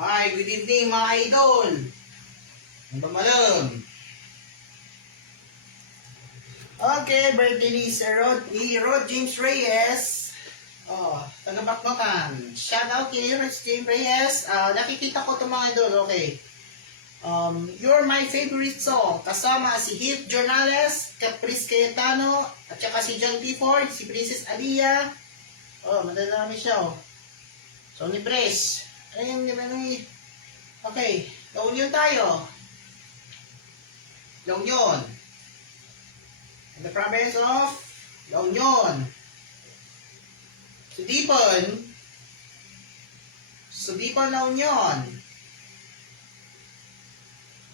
Hi, good evening mga idol. Ang malam. Okay, birthday ni Sir Rod James Reyes. Oh, taga-Baknotan. Shout out kay Rod James Reyes. Nakikita ko itong mga idol, okay. You're my favorite song. Kasama si Hit Jornales, Caprice Cayetano, at saka si John Clifford, si Princess Alia. Oh, madala namin siya, oh. Sony Press. Ayun, okay, La Union tayo. La Union. In the province of La Union. Sudipan, La Union.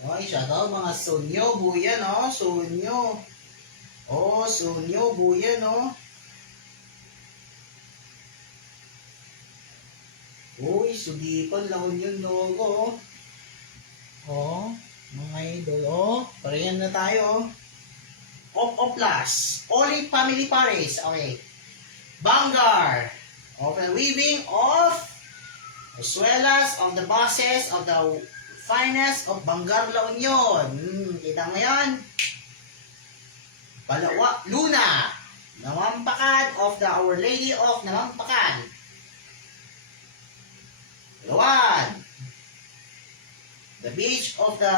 Okay, shoutout mga Sunyo, Buyan, oh. Sunyo. Oh, Sunyo, Buyan, oh. Uy, Sudipan, La Union, logo, oh. Oh, mga idol, oh. Parehan na tayo, oh. Plus. Olive Family Paris. Okay. Vanguard. Open weaving of Suelas of the bosses of the finest of Vanguard La Union. Kita mo yan? Balawa, Luna. Namampakan of the Our Lady of Namampakan. Lawan. The beach of the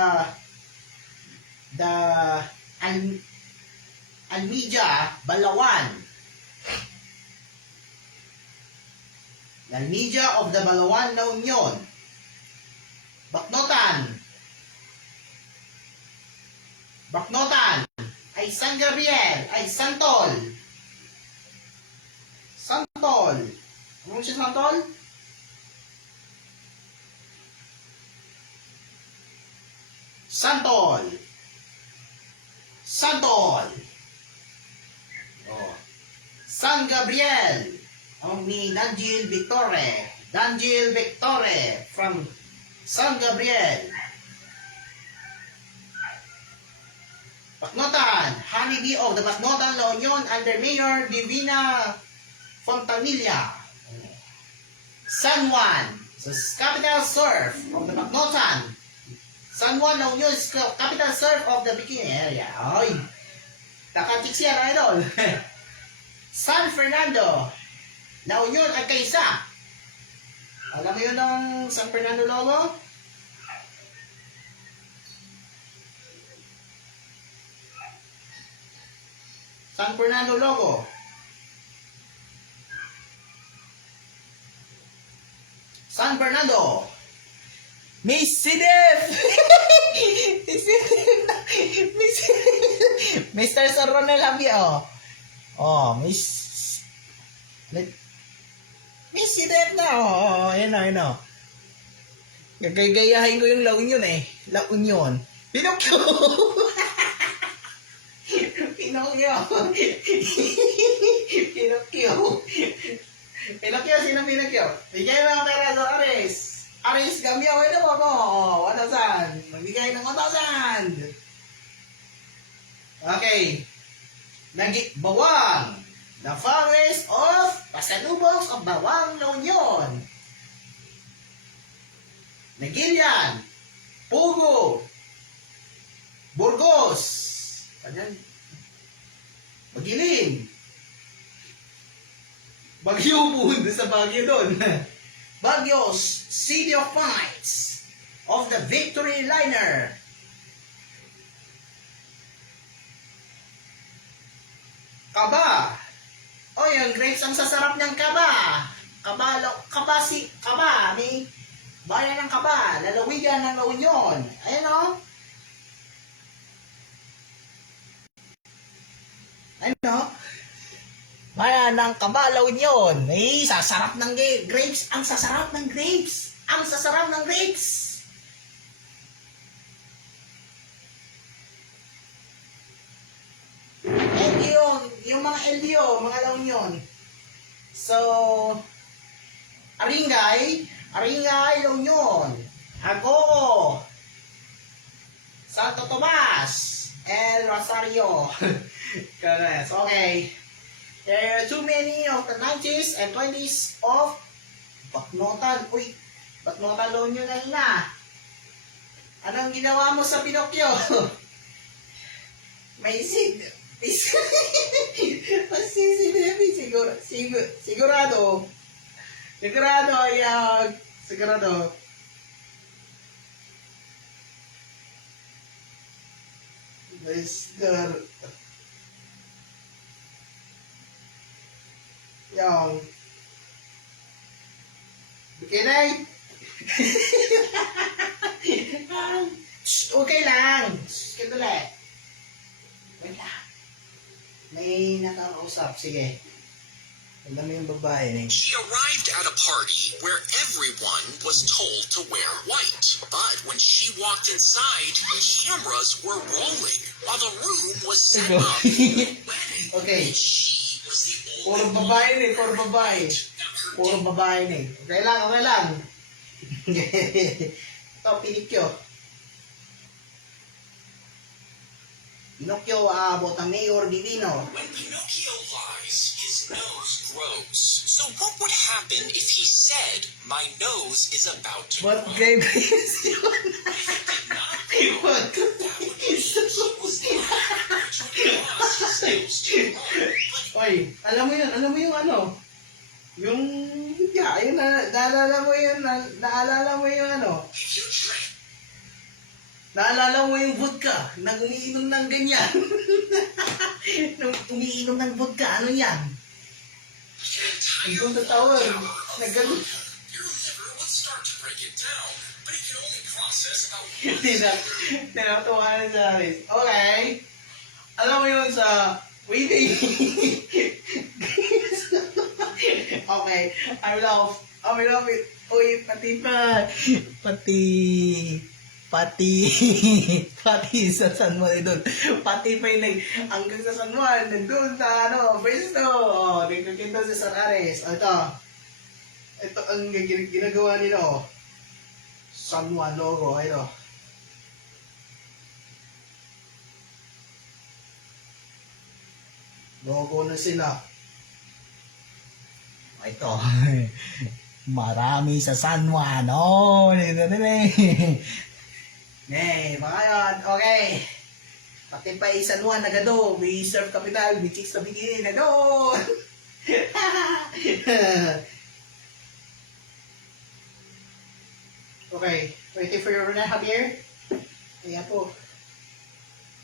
Almeja, Balawan. Almeja of the Balawan, La Union. Baknotan ay San Gabriel, ay Santol. Ano siya Santol? Santol. Oh. San Gabriel. Ni Danjil Victore from San Gabriel. Baknotan, Honeybee of the Baknotan La Union under Mayor Divina Fontanilla. San Juan, the capital surf of the Baknotan. San Juan La Union is capital surf of the Bikini area. Ay, takachik siya, idol. San Fernando, La Union at Kaisa. Alam mo yun ang San Fernando logo? San Fernando logo. San Fernando. Mr. Soronel Habia, oh. Miss Sidef na, oh. Ayun. Gagayahin ko yung La Union, eh. La Union. Pinocchio, sino Pinocchio? Bigay mga pera do, Aris, Gamyo, ano mo mo? Watasan. Magbigay ng watasan. Okay. Bawang. The forest of Pasalubong of Bawang La Union. Nagilian. Pugo. Burgos. Magilin. Bagyo po. Sa Bagyo doon. Baguio's City of Pines of the Victory Liner. Kaba. O yung grapes ang sasarap ng Kaba. Kaba. May bayan ng Kaba. Lalawigan ng La Union. Ayan o. Bayan ng Kaba, La Union. May sasarap ng grapes. Ang sasarap ng grapes. Yung mga LDO, mga La Union. So, Aringay, La Union. Agoo, Santo Tomas, El Rosario. Correct. Okay. There are too many of the 90s and 20s of Baknotan. Uy, Ba't mo kalonyonal na? Anong ginawa mo sa Pinocchio? May sigurado. Sigurado, ayag. Sigurado. Mr. Yang. Bikinay. Okay lang. Kandali. Wait lang. May nakakausap. Sige. Alam mo yung babae na She arrived at a party where everyone was told to wear white. But when she walked inside, cameras were rolling while the room was set up. Okay. She was the Puro only babae na eh. Puro babae. Puro babae na eh. Okay lang, okay lang. Ito, Pinocchio. Pinocchio, botang mayor divino. When Pinocchio lies, his nose grows. So what would happen if he said, "My nose is about to What grow"? grade is yun? What? Oy, alam mo yung ano? Yung, yeah, ayun naalala mo yung ano? Naalala mo yung vodka, nang umiinom ng ganyan. Nung umiinom ng vodka, ano yan? Nagdoon sa tower, nagganun. Your liver would start to break it down, but it can only process about Tinatawa na sa akin. Okay. Alam mo yun sa waiting. Okay. I love it. Uy, pati sa San Juan doon. Pati pa yung hanggang sa San Juan, nandun sa Presto. Nagkakita sa San Ares. Ito ang ginagawa nila. San Juan logo. Ito. Logo na sila. Ito. Marami sa San Juan. Dito nila mga yun. Okay. Pati pa San Juan na gado. May surf capital. May chicks na bikini na doon. Okay. Waiting for your Javier. Kaya po.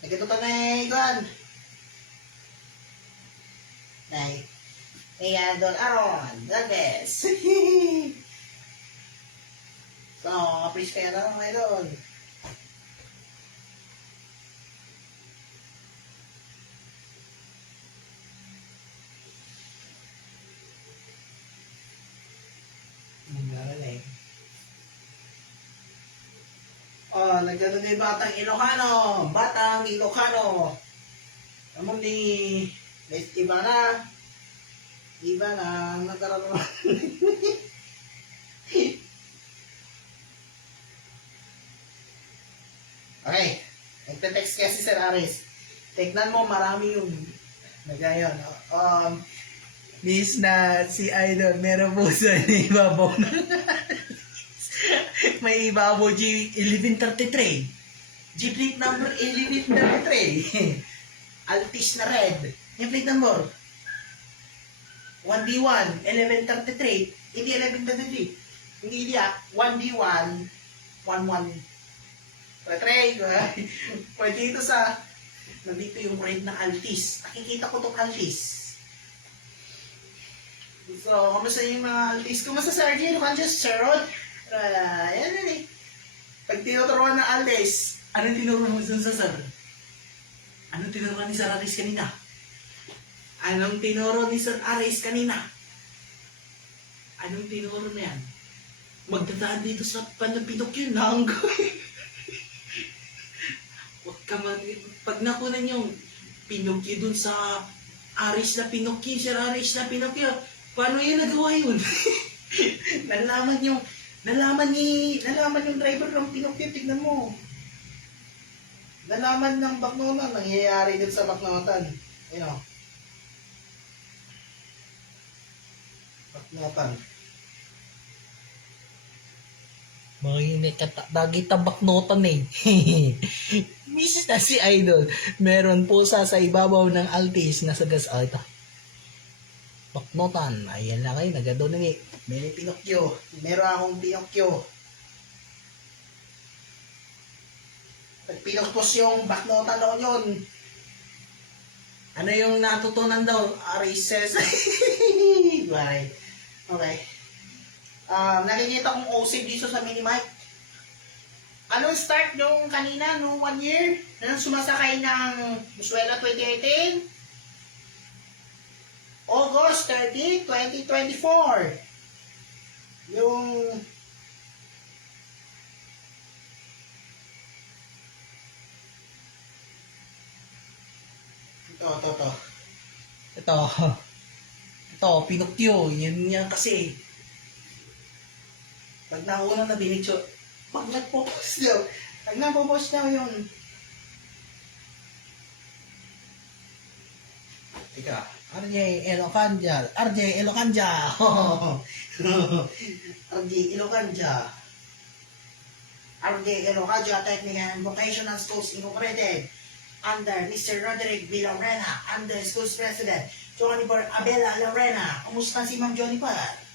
Nagkatutan na iguan. Nay. Kaya Don Aaron. The best. So, please kaya na lang kayo doon. Nagano din Batang Ilocano. Batang Ilocano. Among ni Ivana. Ivana, nagkaroon. Okay. Nagte-text kasi Sir Aris. Tignan mo, marami yung nagayon. Miss na si Idol, meron po sa ibabaw na. May ibabaw G1133. G-plate number 1133. Altis na red. Yung plate number. 1D1, 1133. Hindi 1133. Hindi diya. 1D1, 11. Patray, pwede ito sa, nandito yung red ng Altis. Nakikita ko itong Altis. So, kamusta yung mga Altis? Kumusta sa RJ? Just Sir Rod? Yan yan eh. Pag tinuturuan ng Altis, anong tinuruan mo dun sa Sir? Anong tinuruan ni Sir Aris kanina? Anong tinuro ni Sir Aris kanina? Anong tinuro na yan? Magdadaan dito sa Pinocchio nang huwag ka pag nakunan yung Pinocchio dun sa Aris na Pinocchio, Sir Aris na Pinocchio, paano yun nagawa yun? nalaman yung driver ng Pinocchio, tignan mo. Nalaman ng baknotan, nangyayari din sa baknotan. Ayun o. Baknotan. Makinig ka, dagi tabaknotan eh. Misis na si Idol. Meron pusa sa ibabaw ng altis na sagas. Ah, ito. Baknotan. Ayan na kayo, nagado na ni. May Pinocchio. Meron akong Pinocchio. Nagpinokpos yung baknotan daw yun. Ano yung natutunan daw? Recess. Bye. Okay. Nakikita kong OC dito sa Minimic. Ano start nung kanina, no 1 year? Nang sumasakay ng Muswela 2018? August 30, 2024. Yung ito. Ito, Pinocchio. Yan kasi. Pag nauna na binidyo, pag nagpo-post daw, yun. Teka, RJ Elocanja. RJ Elocanja. RJ Ilocanja Technical and Vocational Schools Incorporated under Mr. Roderick B. Lorena, under Schools President Joniper Abela Lorena. Kumusta si Ma'am Joniper?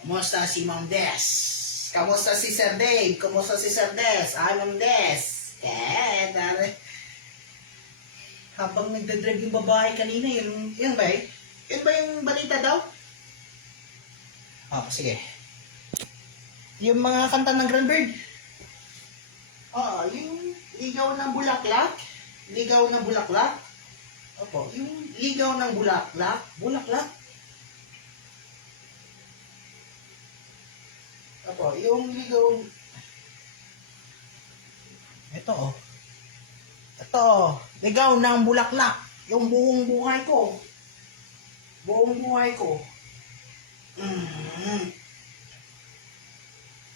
Kumusta si Ma'am Des? Kumusta si Sir Dave? Kumusta si Sir Des? Ma'am Des. Dare. Habang nagdadrive yung babae kanina, yun ba eh? Yun ba yung balita daw? Sige. Yung mga kanta ng Grandbird. Yung ligaw ng bulaklak. Ligaw ng bulaklak. Opo, yung ligaw ng bulaklak. Bulaklak. Opo, yung ligaw. Ito. Ligaw ng bulaklak. Yung buong buhay ko.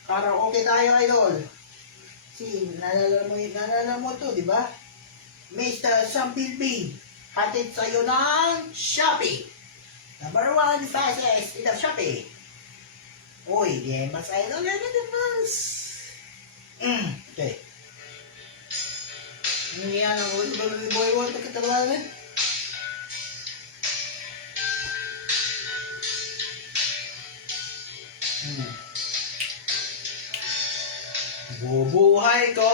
Karaoke tayo, idol. Nalala mo to, di ba? Mr. Sambilbing, hatid sa'yo ng Shopee. Number 1 fastest in the Shopee. Uy, di mas idol yan din mas. Okay. Ano yan ang ulo ni Boy One pagkatawagan? Bubuhay ko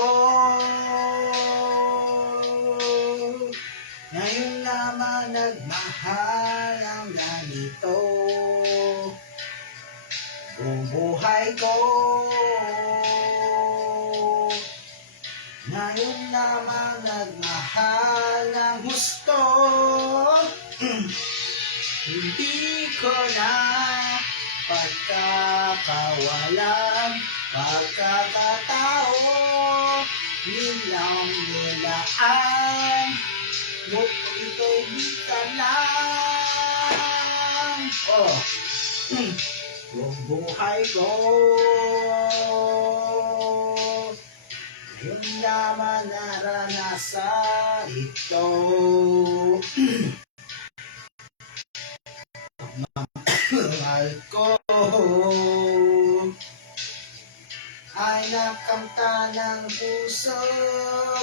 ngayon lamang nagmahal ang ganito. Bubuhay ko ngayon lamang nagmahal ng gusto. Hindi ko na pagkakawalan pagkakatao nilaan mo ito'y di lang. Buong buhay ko yung naman naranasan ito. Mahal ko ay nakamta ng puso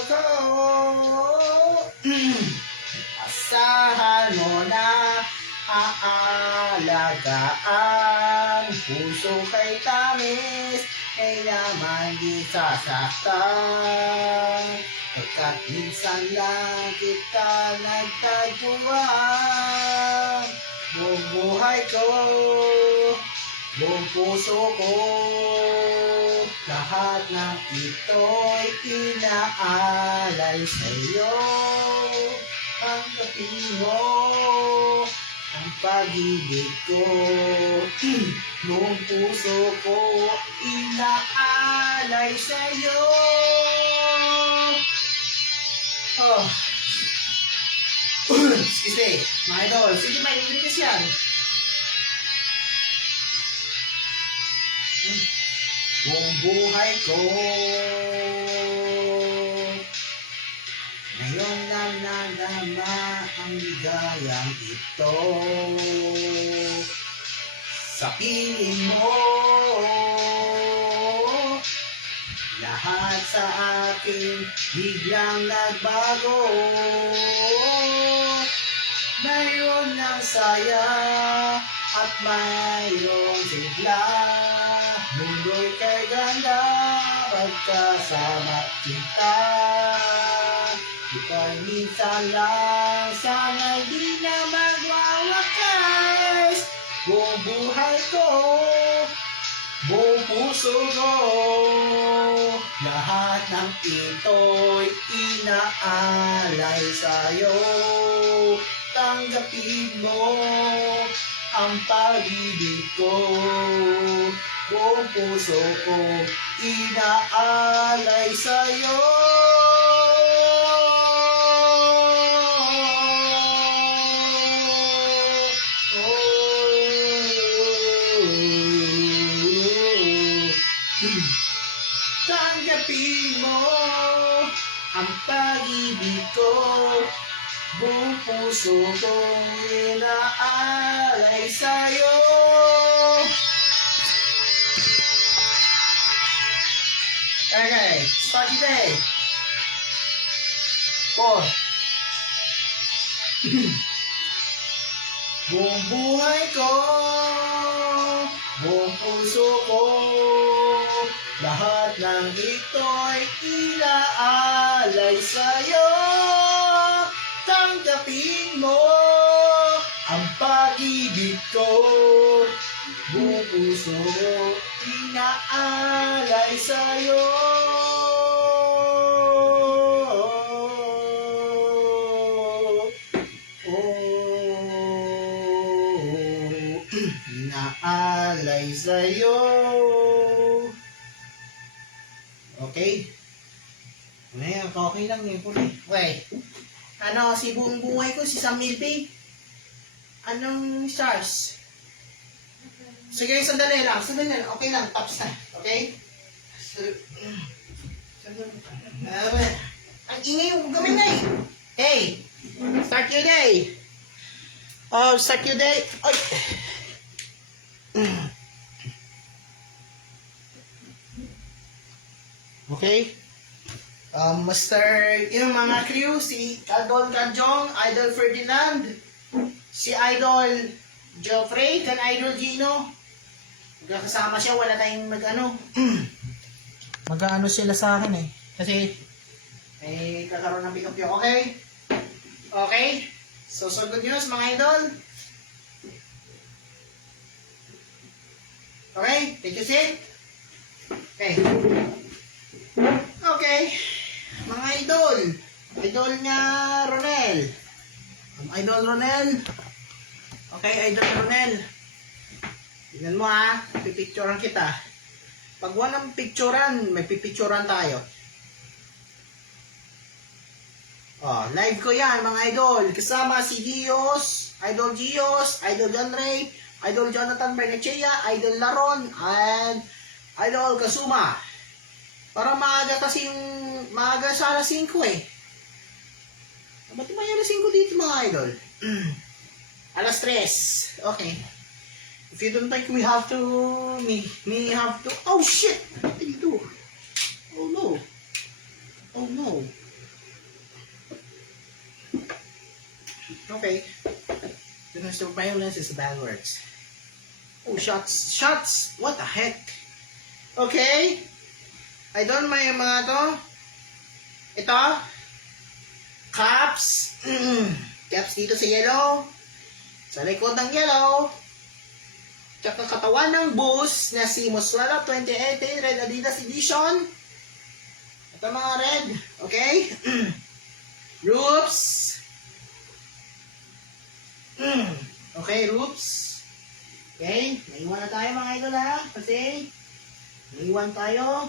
ko. Asahan mo na aalagaan. Puso kay tamis, ay naman di sasaktan. Pagkat minsan lang kita nagtagpuan. Buong buhay ko, buong puso ko, lahat ng ito'y inaalay sa'yo. Tanggapin mo ang pag-ibig ko. Buong puso ko, inaalay sa'yo. Excuse me, mga idol. Sige, may English yan. Buong buhay ko ngayon lang nadama ang ligayang ito. Sa piling mo sa akin biglang nagbago. Mayroon ng saya at mayroon sigla. Mundo'y kay ganda pagkasama kita. Ika'y minsan lang, sana'y di na magwawakas. Buong buhay ko, buong puso ko, lahat ng ito'y inaalay sa'yo. Tanggapin mo ang pag-ibig ko, buong puso ko, inaalay sa'yo. Tanggapin mo ang pag-ibig ko, buong puso kong inaalay sa'yo. Okay, start your day. 4. Buong buhay ko, buong puso ko, lahat ng ito'y inaalay sa'yo. Tanggapin mo ang pag-ibig ko, buong puso inaalay sa'yo. Inaalay sa'yo. Okay? Ngayon, okay lang yun. Wait. Ano, si buong buhay ko, si Sam Milby? Anong stars? Sige, sandali lang. Sandali lang. Okay lang, tops na. Okay? Ang ingay yung gawin na eh. Hey! Start your day. Oh, start your day. Ay! Okay? Master, yung mga crew, si Idol Kajong, Idol Ferdinand, si Idol Geoffrey, kan Idol Gino. Magkakasama siya, wala tayong mag-ano sila sa akin eh. Kasi, kakaroon ng pick-up yun. Okay? Okay? So good news mga idol. Okay? Take your seat. Okay. Okay. Mga idol. Idol niya Ronel. Idol Ronel. Okay, Idol Ronel. Tingnan mo ha. Pipicturean kita. Pag walang picturean, may pipicturean tayo. Oh, live ko yan mga idol. Kasama si Gios, Idol Gios, Idol John Ray, Idol Jonathan Bernachea, Idol Laron, and Idol Kasuma. Para maaga kasi maaga sa alas 5 eh. Ba't may alas 5 dito mga idol? Alas 3. Okay. If you don't think we have to, me have to, oh shit! What did you do? Oh no. Oh no. Okay. Domestic violence is bad words. Oh, shots. Shots! What the heck? Okay. Idol, may mga to. Ito. Caps. Caps dito sa yellow. Sa likod ng yellow. Tsaka katawan ng Boost na si Muswala 2018 Red Adidas Edition. Ito mga red. Okay. Roops. Okay, Roops. Okay. Naiwan na tayo mga idol ha. Kasi naiwan tayo.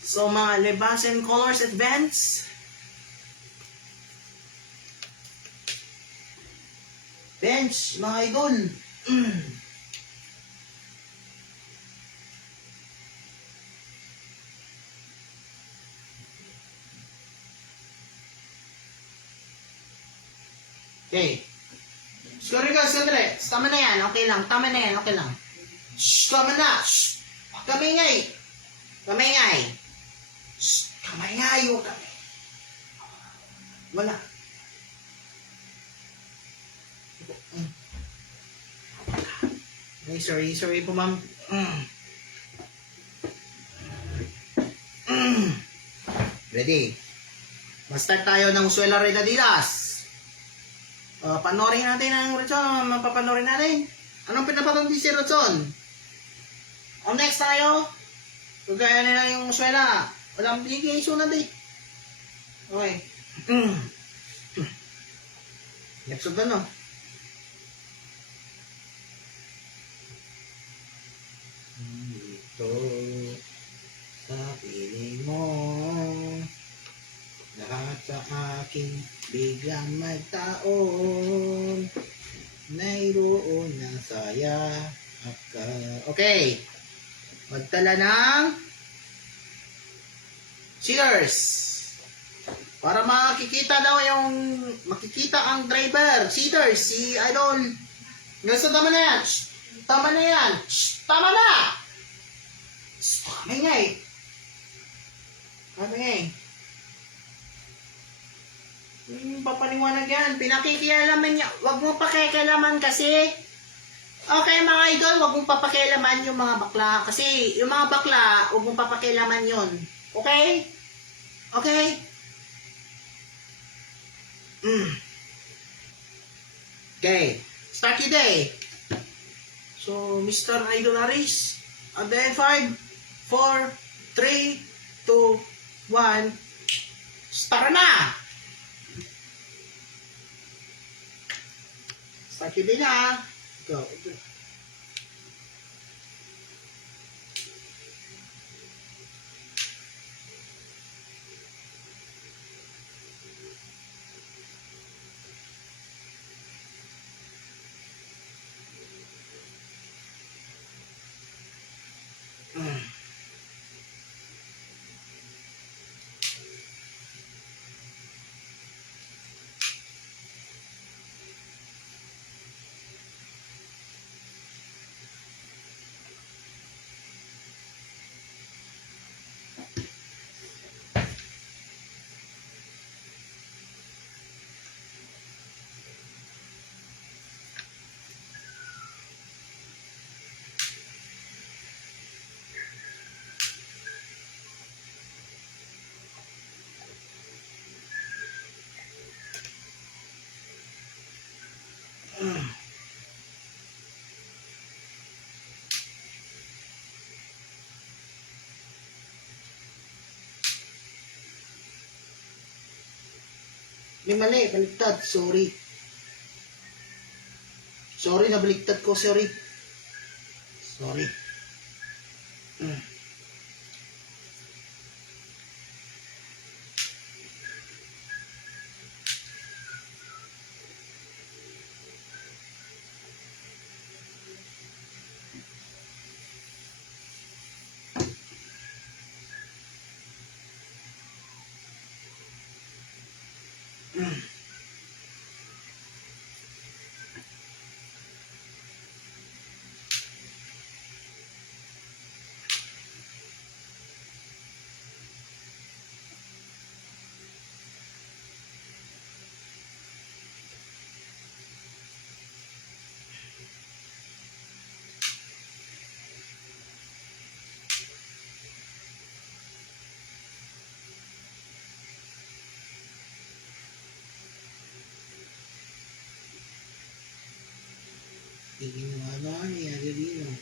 So mga Lebas and Colors Advance. Bench, mga idol. Okay. Sorry guys, sandali. Tama na yan. Okay lang. Tama na yan. Okay lang. Shh, tama na. Shh. Kami ngay. Kamay-ngay. Shh, kamay-ngay, huwag kami. Wala. Okay, sorry po ma'am. Ready? Ma-start tayo ng Uswela Red Adidas. Panoorin natin ang Rodson. Mapapanorin natin. Anong pinapatundi si Rodson? Next tayo. Kagaya nila yung Uswela. Walang bigay sunod eh. Okay. Next ba no? Ito sa piling mo. Lahat sa akin biglang magtaon. Mayroon ng saya. Okay. Magtala ng cheers. Para makikita ang driver. Cheaters, si Idol. Nelson, tama na yan. Shh, tama na yan. Shh, tama na. Shh, tama nga eh. Tama nga eh. Papaliwanag yan. Pinakikialaman niya. Huwag mo pakikialaman kasi. Okay mga idol, huwag mong papakialaman yung mga bakla. Kasi yung mga bakla, huwag mong papakialaman yun. Okay? Okay? Okay. Start your day. So, Mr. Idol Aris. And then 5, 4, 3, 2, 1. Start na! Start your day na. Go. May mali, baliktad. Sorry. Sorry, nabaliktad ko. Sorry. Sorry. Ginawa niya, Adelino.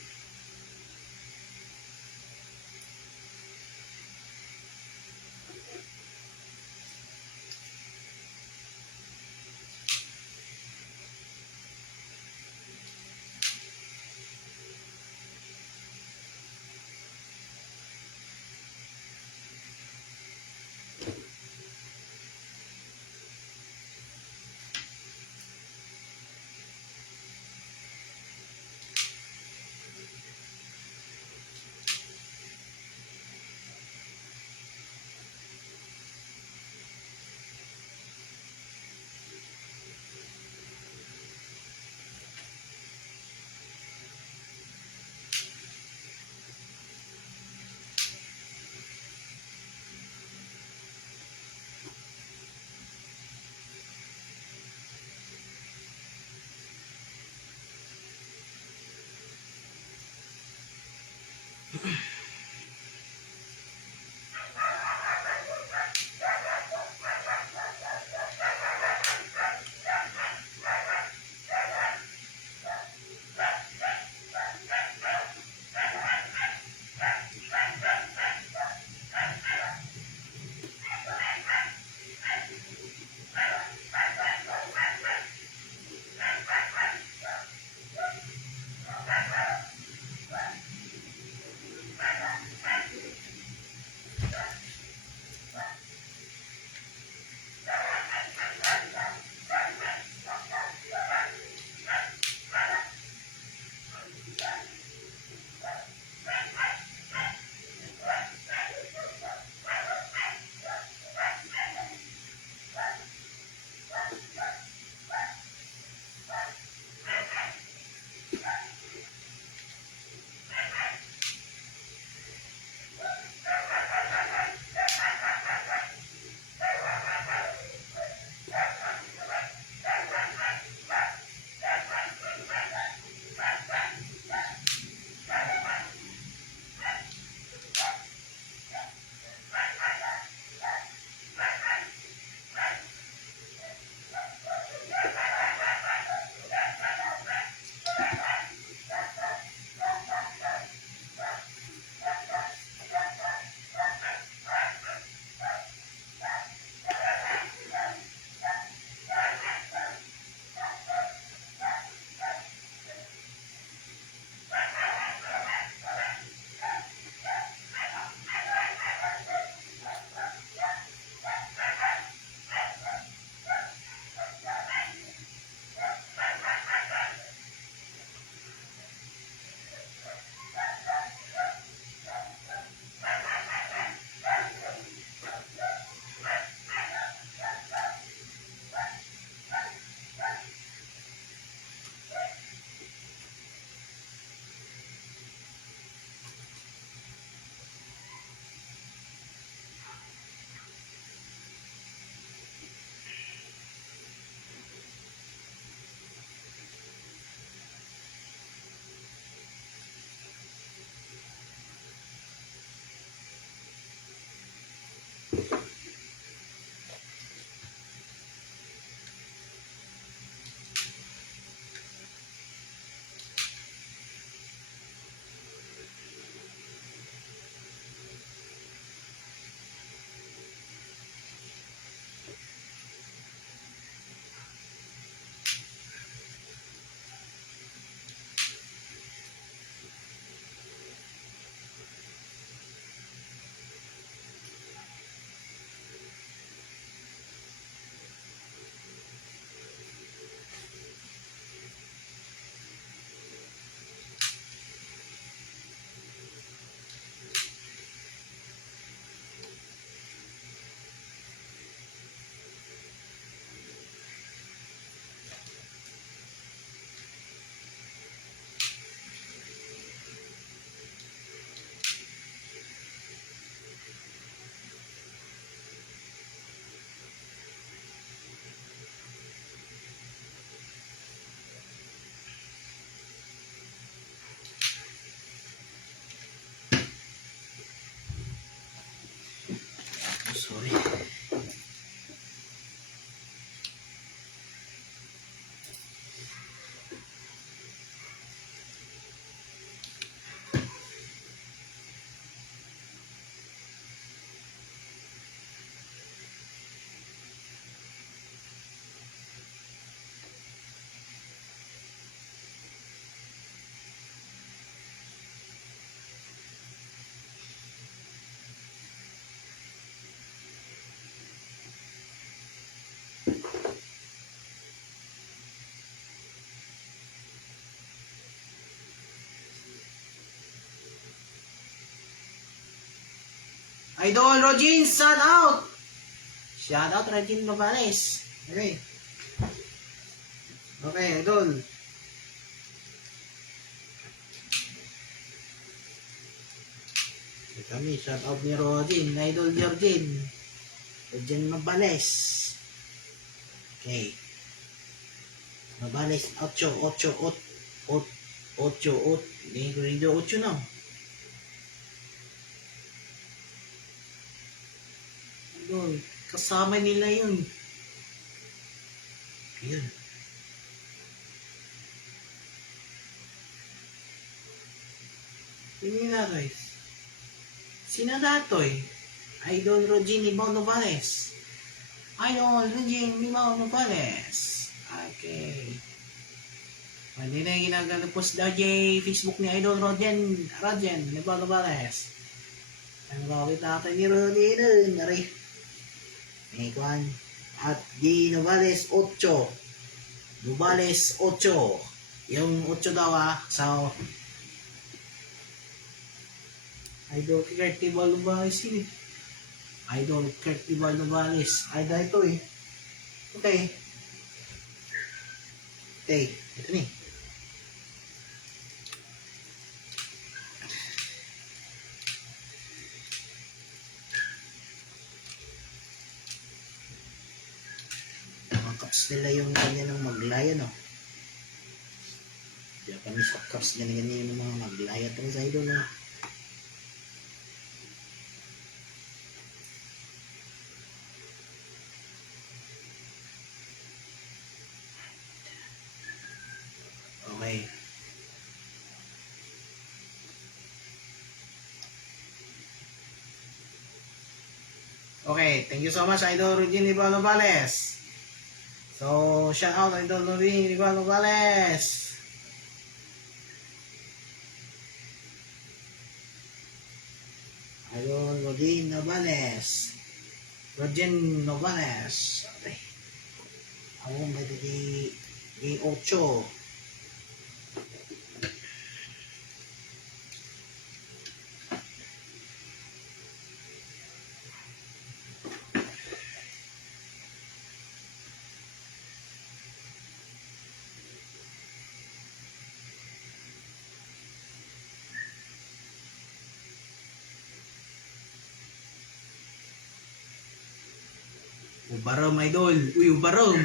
Idol Rogin, shout out! Shout out Rogin Novales. Okay. Okay, Idol. Kami, shout out ni Rogin, Idol Jorgin. Rogin Novales. Okay. Novales, 8, 8, 8, 8, 8. Hindi ko rin 8 na. Idol, kasama nila yun. Yun. Hindi na guys. Sino datoy? Idol Rogin Ibao Novales. Idol Rogin Ibao Novales. Okay. Hindi na ginagalapos daw Facebook ni Idol Rogin Ibao Novales. Ang gawin natin ni Rogin. Nari. May kwan. At G Novales 8. Novales 8. Yung 8 daw So, Idol Kurt Ibao Novales yun eh. Idol Kurt Ibao Novales. Idol ito eh. Okay. Okay. Ito ni. Mga cups nila yung kanya ng maglaya no. Japanese cups ganyan-ganyan yung mga maglaya. Ito sa idol no. Okay. Okay, thank you so much Idol Rogin Ibao Novales. So, shout out Idol Rogin Ibao Novales. Idol Rogin Novales. Rogin Novales. Okay. Ako may di 8. Ubarom idol. Uy, ubarom.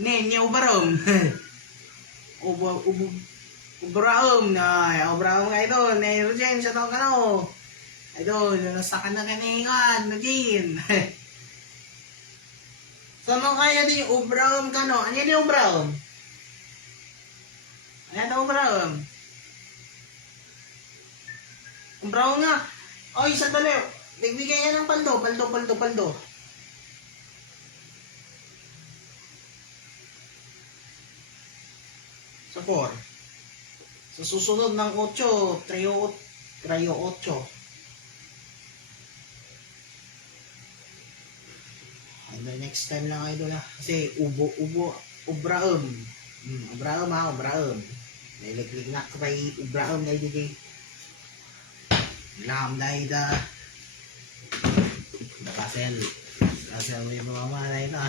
Niya ubarom. Ubarom na. Ubarom idol. Ne Rogin sa tao ka no. Idol, nasa ka na kaningan. Rogin. Sama kaya di ubarom ka no. Ano yung ubarom? Ano ubarom? Ubarom nga. Oy, sandali. Nagbigay yan ng paldo. Sa 4. Sa susunod ng 8, trayo 8. Idol, next time lang idol ha. Kasi ubraom. Ubraom. Nailiglig na ka pa'y ubraom na idol. Lam dahil Kasel mo yung mga malay na.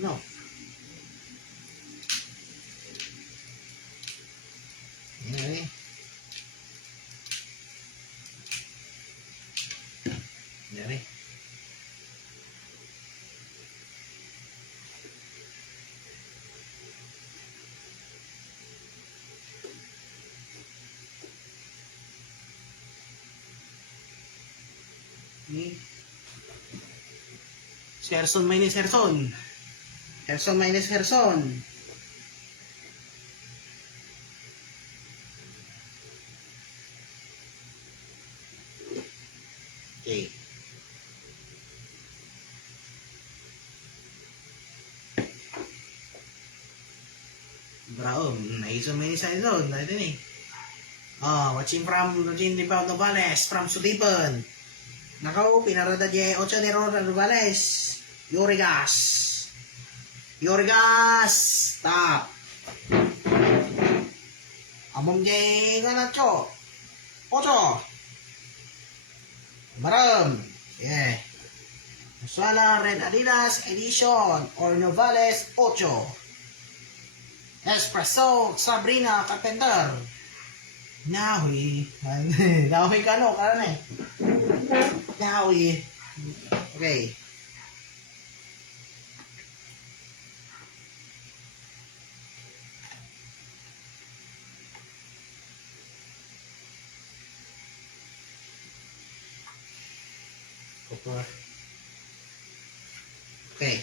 No. Ini. Dari. Ini. Serson minus Serson. Herson minus Herson. Okay. Brown. Herson minus Herson. Ito ni. Watching from Rodin Novales from Sudipan. Nakaw, pinarada di 8 ni Ronald Novales. Yurigas. Yurigas. Stop. Amom di nga na cho. 8. Maram. Yeah. Suala Red Adidas Edition or Novales 8. Espresso Sabrina Carpenter. Nahui. Nahui ka no? Karana eh. Nahui. Okay. Okay.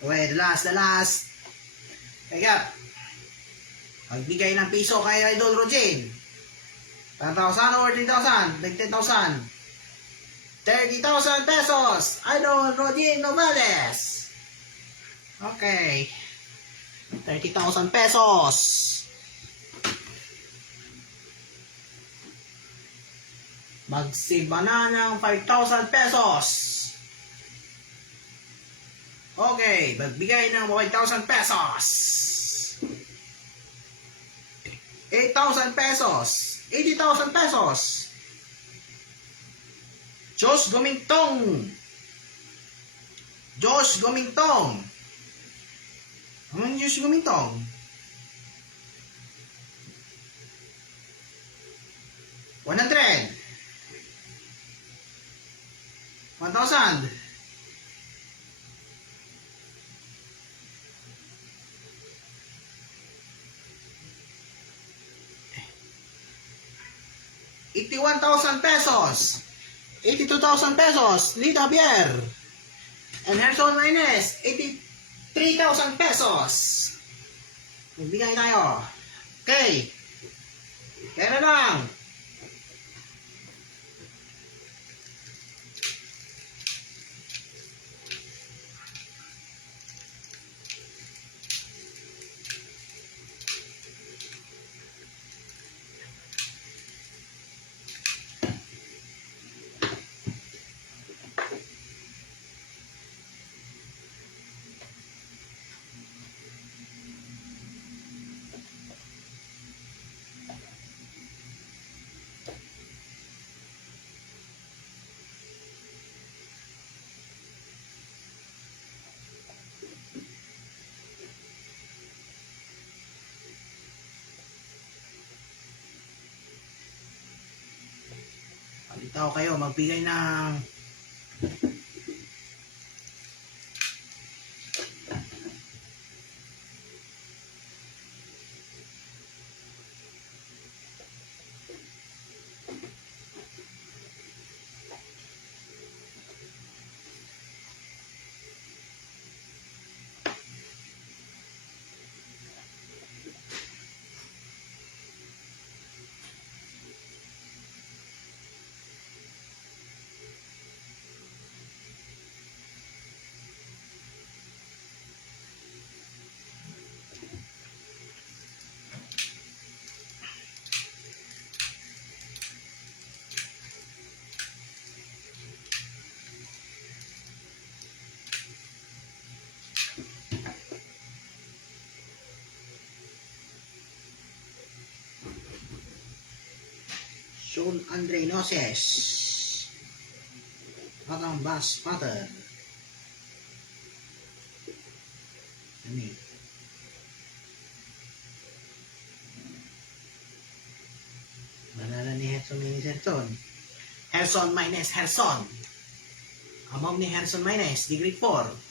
Okay, the last. Kaya, magbigay ng piso kay Idol Rogen. 10,000 or 10,000? Like 10,000. 30,000 pesos. Idol Rogen Novales. Okay. 30,000 pesos. Magsiba na ng 5,000 pesos. Okay, magbigay ng 5,000 pesos. 8,000 pesos. 80,000 pesos. Josh Gomintong. Josh Gomintong. Anong Josh Gomintong? 100. 1,000. 81,000 pesos. 82,000 pesos. Lita Javier. And Herson Maynes, 83,000 pesos. Magbigay tayo. Okay. Kaya na lang. Palitaw kayo, magbigay ng Sean Andre Noses. Patang Bass Pattern. Ano Manala ni Herson Maynes Herson. Herson Maynes Herson. Among ni Herson Maynes, degree 4.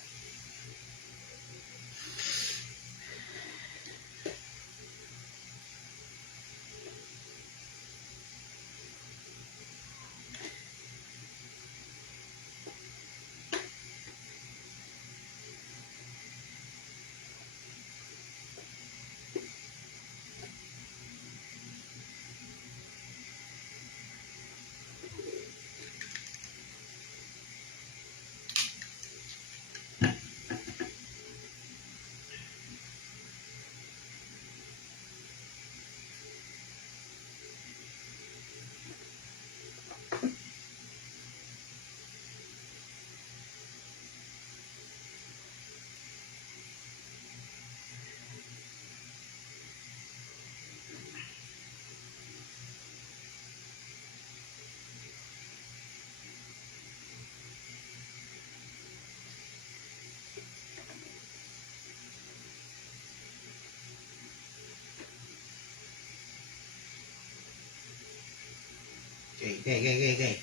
Okay.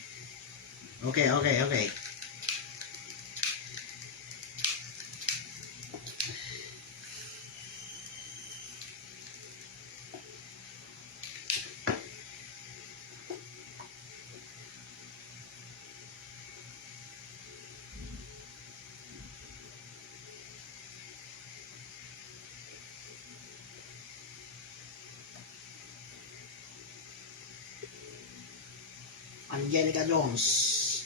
Okay. Angelica Jones.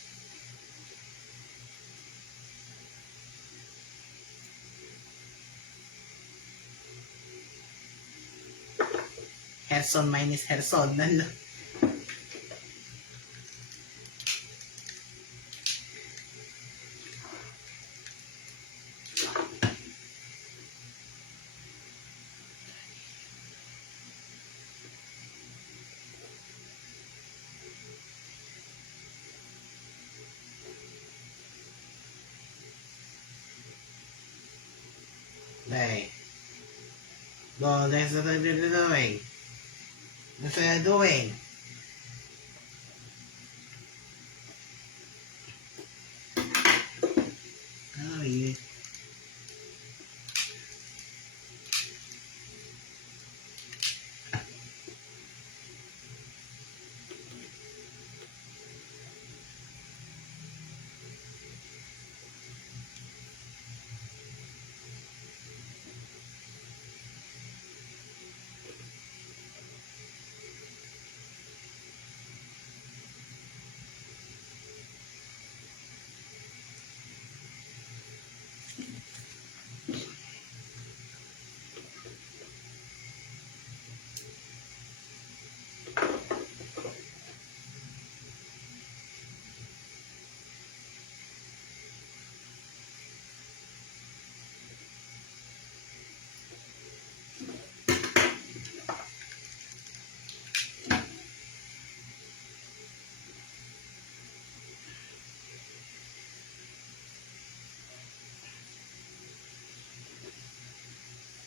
Herson minus Herson. Okay. Go, that's what I'm doing. That's what I'm doing. Oh, yeah.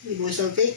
You want something?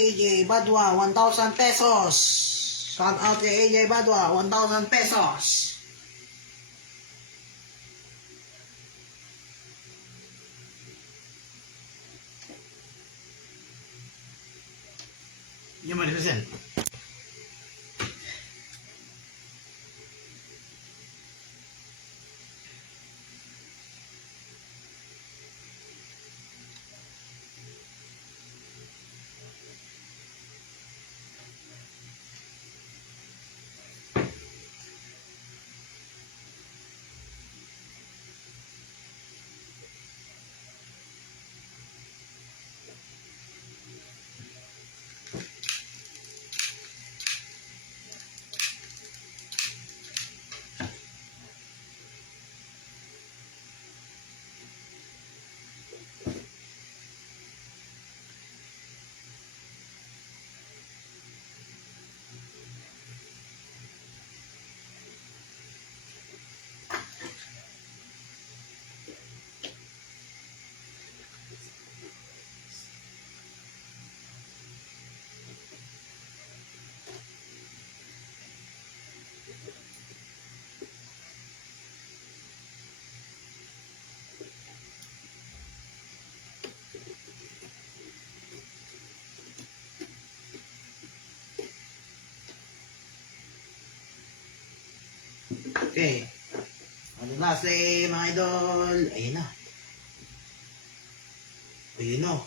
AJ Badwa, 1,000 pesos. Shout out kay AJ Badwa, 1,000 pesos. Yung malisasin. Okay. Ano lastly, mga idol? Ayun na. Ayun na.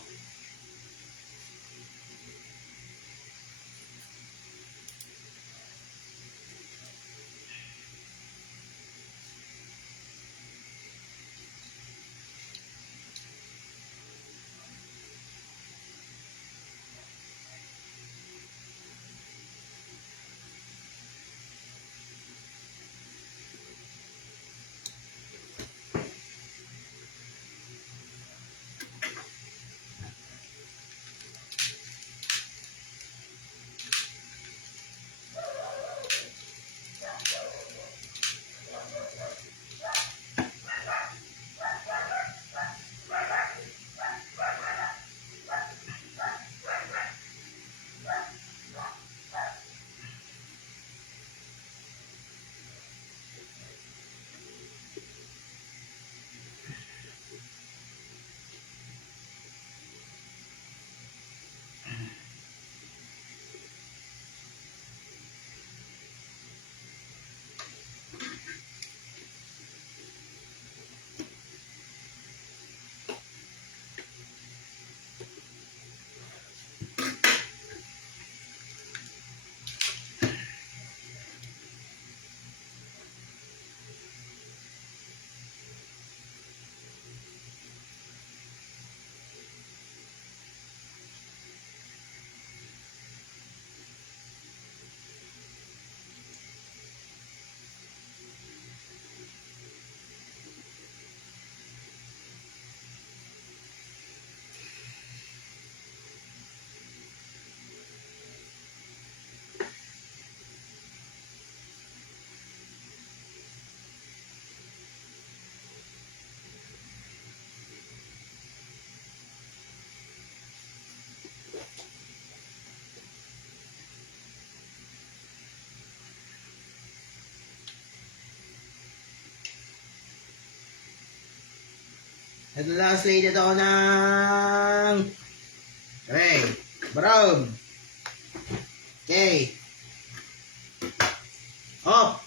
Ito lastly, dito ako ng... Okay. Brown. Okay. Off.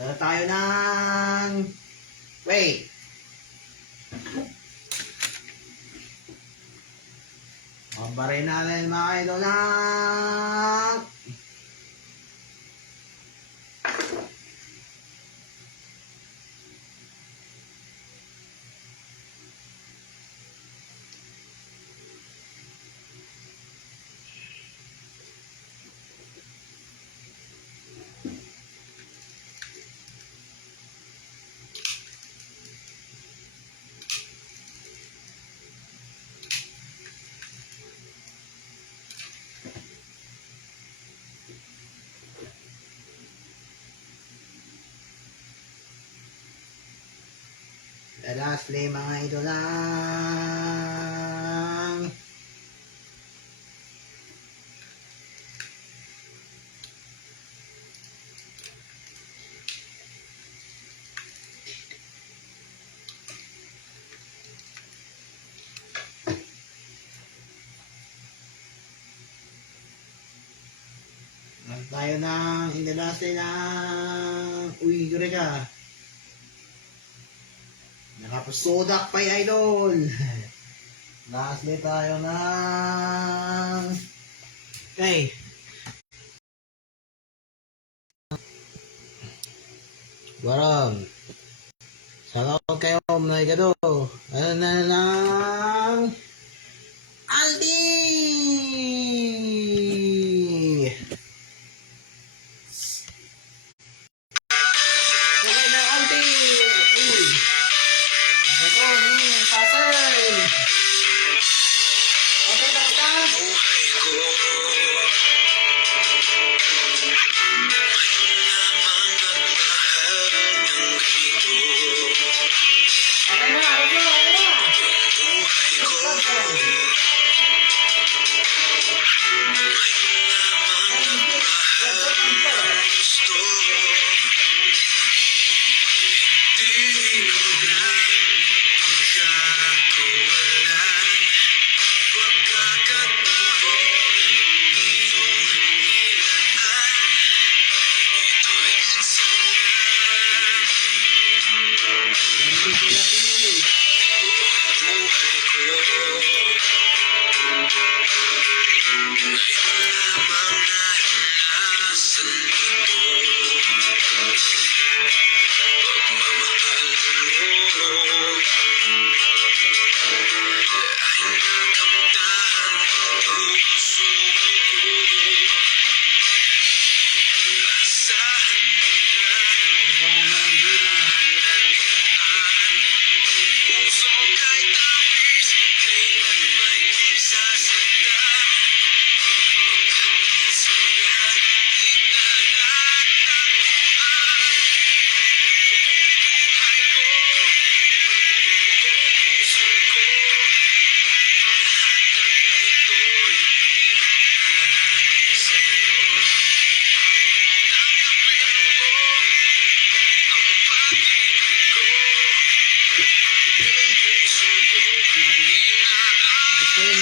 Ito tayo ng... Wait. Mabarin natin mga idol ng... Lastly, mga idol ng... Tayo ng... Hindi lastly ng... Uy, Grega. Nakapusodak pa yung idol. Lastly tayo ng... Okay. Barang. Salamat kayo mga gado. Ano na lang? Aldi! Okay na Aldi! Uy! Ito, pasay!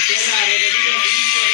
Muswela, Red Adidas Edition.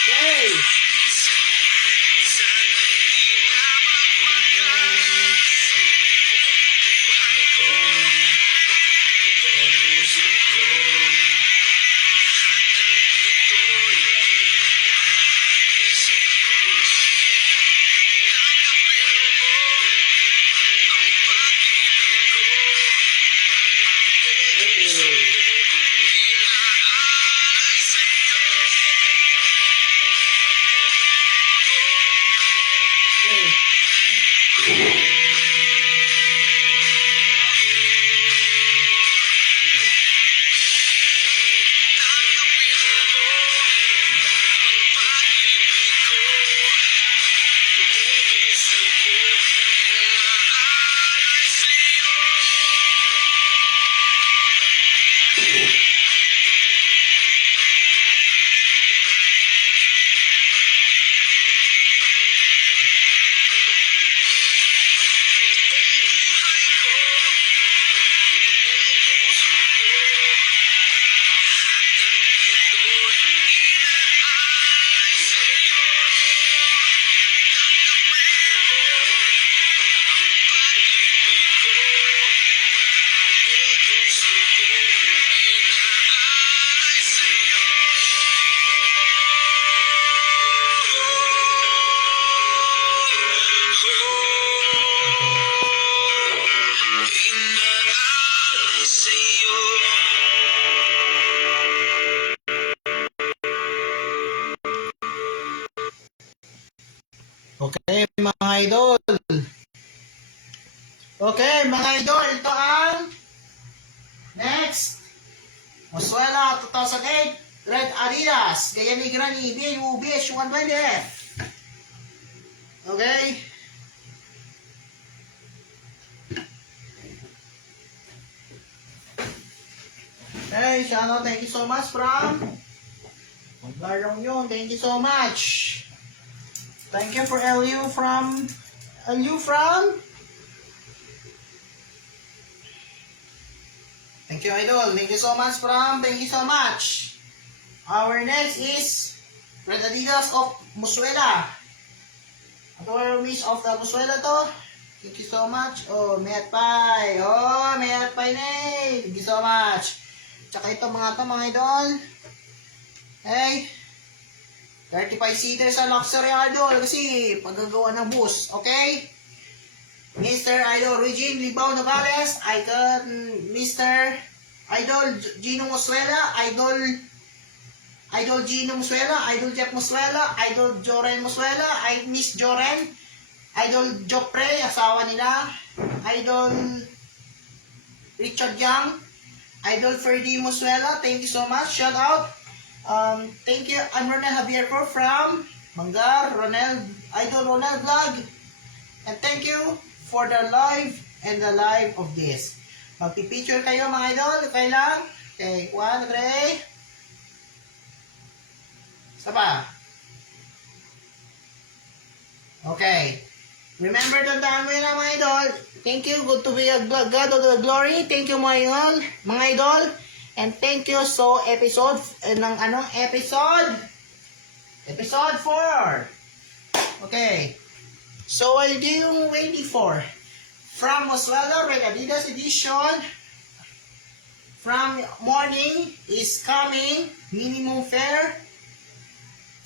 Okay. Okay, mga idol. Okay, mga idol, ito ang next. Muswela 2008 Red Adidas. Gaya ni Granny BUBS 120F. Okay. Hey, Shano, thank you so much from Maglarong yun. Thank you so much. Thank you for LU from Thank you, idol. Thank you so much from thank you so much. Our next is Red Adidas of Muswela. Ito are miss of the Muswela to. Thank you so much. Oh, Mayat Pai. Oh, Mayat Pai na. Thank you so much. Tsaka ito mga idol. Hey. 35-seater sa luxury idol kasi paggagawa ng bus, okay? Mr. Idol Regine Libao Nogales, Icon Mr. Idol Gino Muswela, Idol Gino Muswela, Idol Jeff Muswela, Idol Joren Muswela, Miss Joren, Idol Jopre, asawa nila, Idol Richard Young, Idol Ferdy Muswela, thank you so much, shout out. Thank you. I'm Ronel Javier from Mangar, Idol Ronel Vlog. And thank you for the live and the live of this. Magpipicture kayo mga idol. Okay lang? Okay, 1, 3. Isa pa. Okay. Remember, tandaan mo yun mga idol. Thank you. Good to be a God of the glory. Thank you mga idol. And thank you so episode episode 4. Okay. So I'll do yung waiting for from Muswela Red Adidas Edition. From morning is coming minimum fare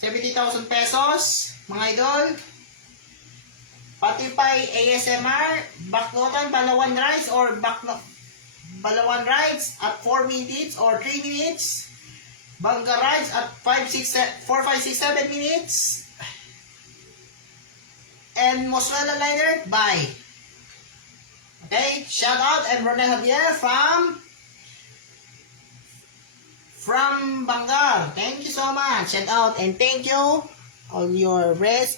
70,000 pesos mga idol. Pati pa ASMR, baknotan, Palawan rice or Palawan rides at 4 minutes or 3 minutes. Bangga rides at 4, 5, 6, 7 minutes. And Mozzarella Liner, bye. Okay, shout out and Ronel Javier from Bangal. Thank you so much. Shout out and thank you all your rest.